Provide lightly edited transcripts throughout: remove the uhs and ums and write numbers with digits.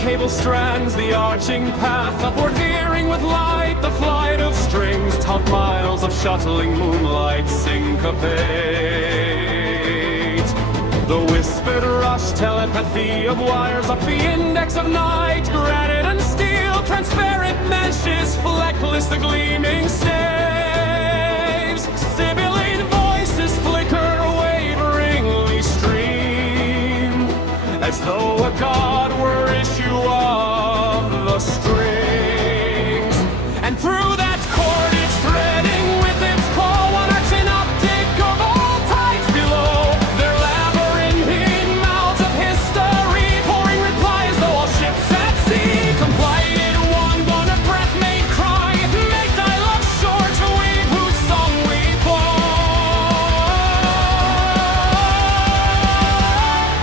cable strands, the arching path, upward veering with light, the flight of strings, top miles of shuttling moonlight syncopate. The whispered rush, telepathy of wires up the index of night, granite and steel, transparent meshes, fleckless the gleaming staves. Sibilant voices flicker, waveringly stream, as though a god were issue of the strings. And through that chord it's threading with its call, one arching uptick of all tides below. Their labyrinthine mouths of history, pouring replies though all ships at sea complied. One a breath made cry, make thy love sure to weave whose song we pour.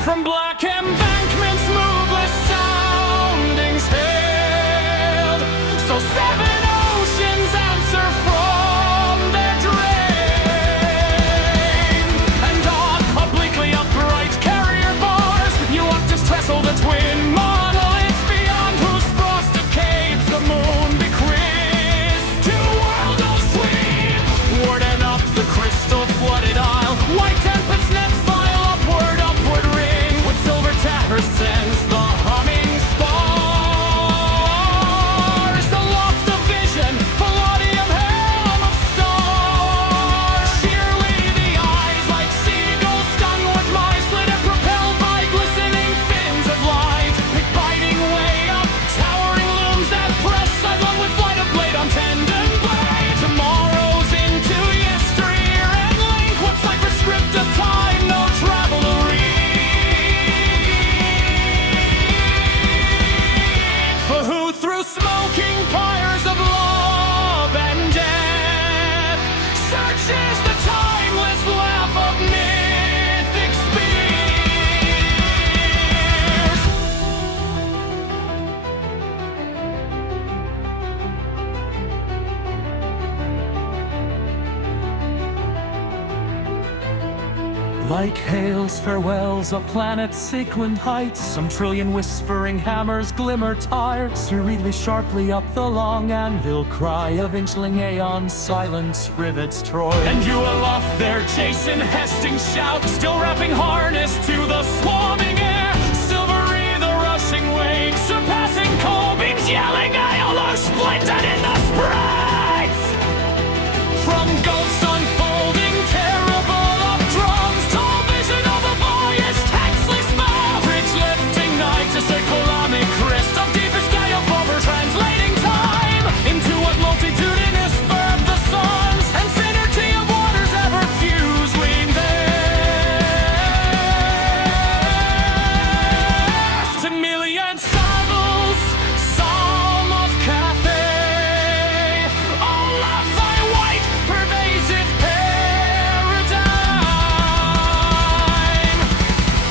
From black embankments moveless soundings hailed, so seven oceans answer from their drain. And on obliquely upright carrier bars, you Octus trestle the twin monoliths, beyond whose frosted caves the moon bequeaths to world sweep. Warden up the crystal flooded isle, white tempest nets file upward ring, with silver tatters sends the humming spars. The loft of vision, palladium helm of stars. Sheerly the eyes like seagulls stung with mice, lit and propelled by glistening fins of light. Pick biting way up, towering looms that press sidelong with flight of blade on tendon blade. Tomorrow's into yesteryear and link what's like for script of time, no travel to read. For who through smoking pyres of love and death searches the timeless laugh of mythic spears. Like hails, farewells, a planet's sequined heights, some trillion whispering hammers glimmer tired, serenely sharply up the long anvil cry of inchling aeons, silence rivets Troy. And you aloft there, Jason Hesting shout, still wrapping harness to the swarming air, silvery the rushing waves, surpassing coal beams, yelling Aeolus splintered in the sprites. From ghosts unfolding, terrible of drums, tall vision of a boyish textless mouth, bridge lifting night to circulamic crest of deepest gale over translating time into what multitudinous verb the suns and synergy of waters ever fuse lean vast. A million syllables, psalm of Cathay, all of thy white pervasive paradigm.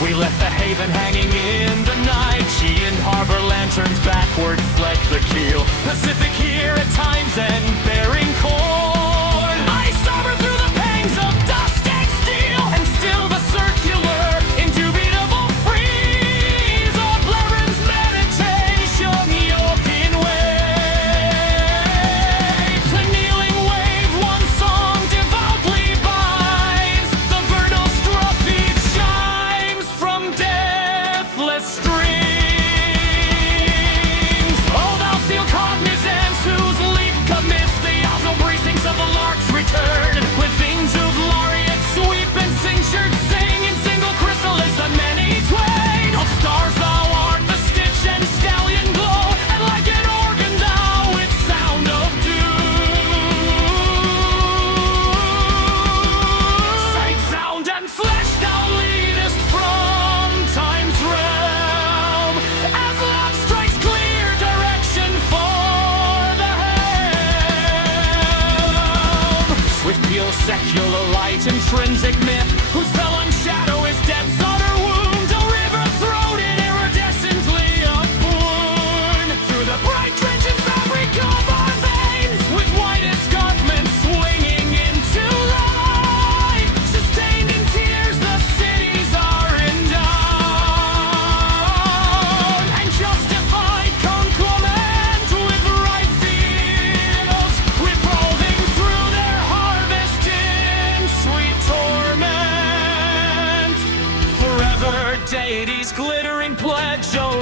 We left the haven hanging in the night, she and harbor lanterns backward fled the keel, Pacific here at times and bearing corn. I starboard through the pangs of dust and steel, and still the circular indubitable freeze of Blairen's meditation yoking wave. To kneeling wave one song devoutly binds, the vernal strophe chimes from deathless streams. Oh thou steel cognizance whose leap commits the awful precincts of the lark's return, with wings of laureate sweep and cinctured sing in single chrysalis the many twain. Of stars thou art the stitch and stallion glow, and like an organ thou its sound of doom. Sight, sound, and flesh thou leadest from time's realm, as love strikes clear direction for the helm. With pure secular light, intrinsic myth, whose felon shadow is death's utter wound, a river throated iridescently upborne through the bright trenchant fabric of our veins, with white escarpment swinging into light, sustained in tears the cities are endowed, and justified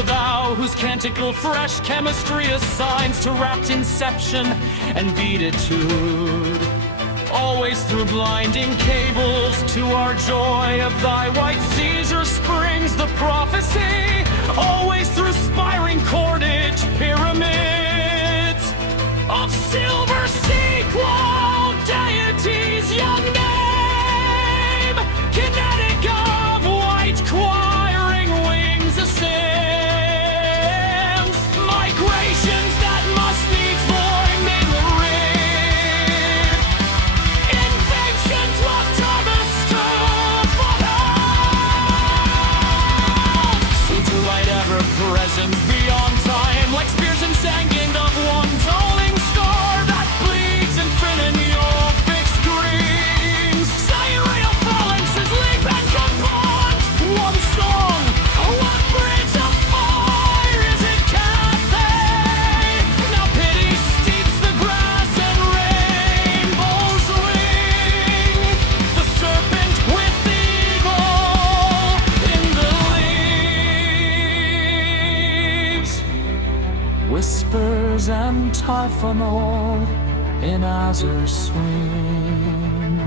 thou, whose canticle fresh chemistry assigns to rapt inception and beatitude. Always through blinding cables to our joy of thy white seizure springs the prophecy. Always through spiring cordage pyramids of silver sequel deities, young name, kinetic of white choiring wings ascends, migrations that must needs void midway, inventions of Thomas seem to light ever presence beyond time, like spears ensanguined of one tolling star that bleeds infinity of fixed dreams. Sidereal phalanxes leap and compound one song. What bridge of fire is it, Cathay? Now pity steeps the grass and rainbows ring. The serpent with the eagle in the leaves. Whispers and Typhonol in azure swing.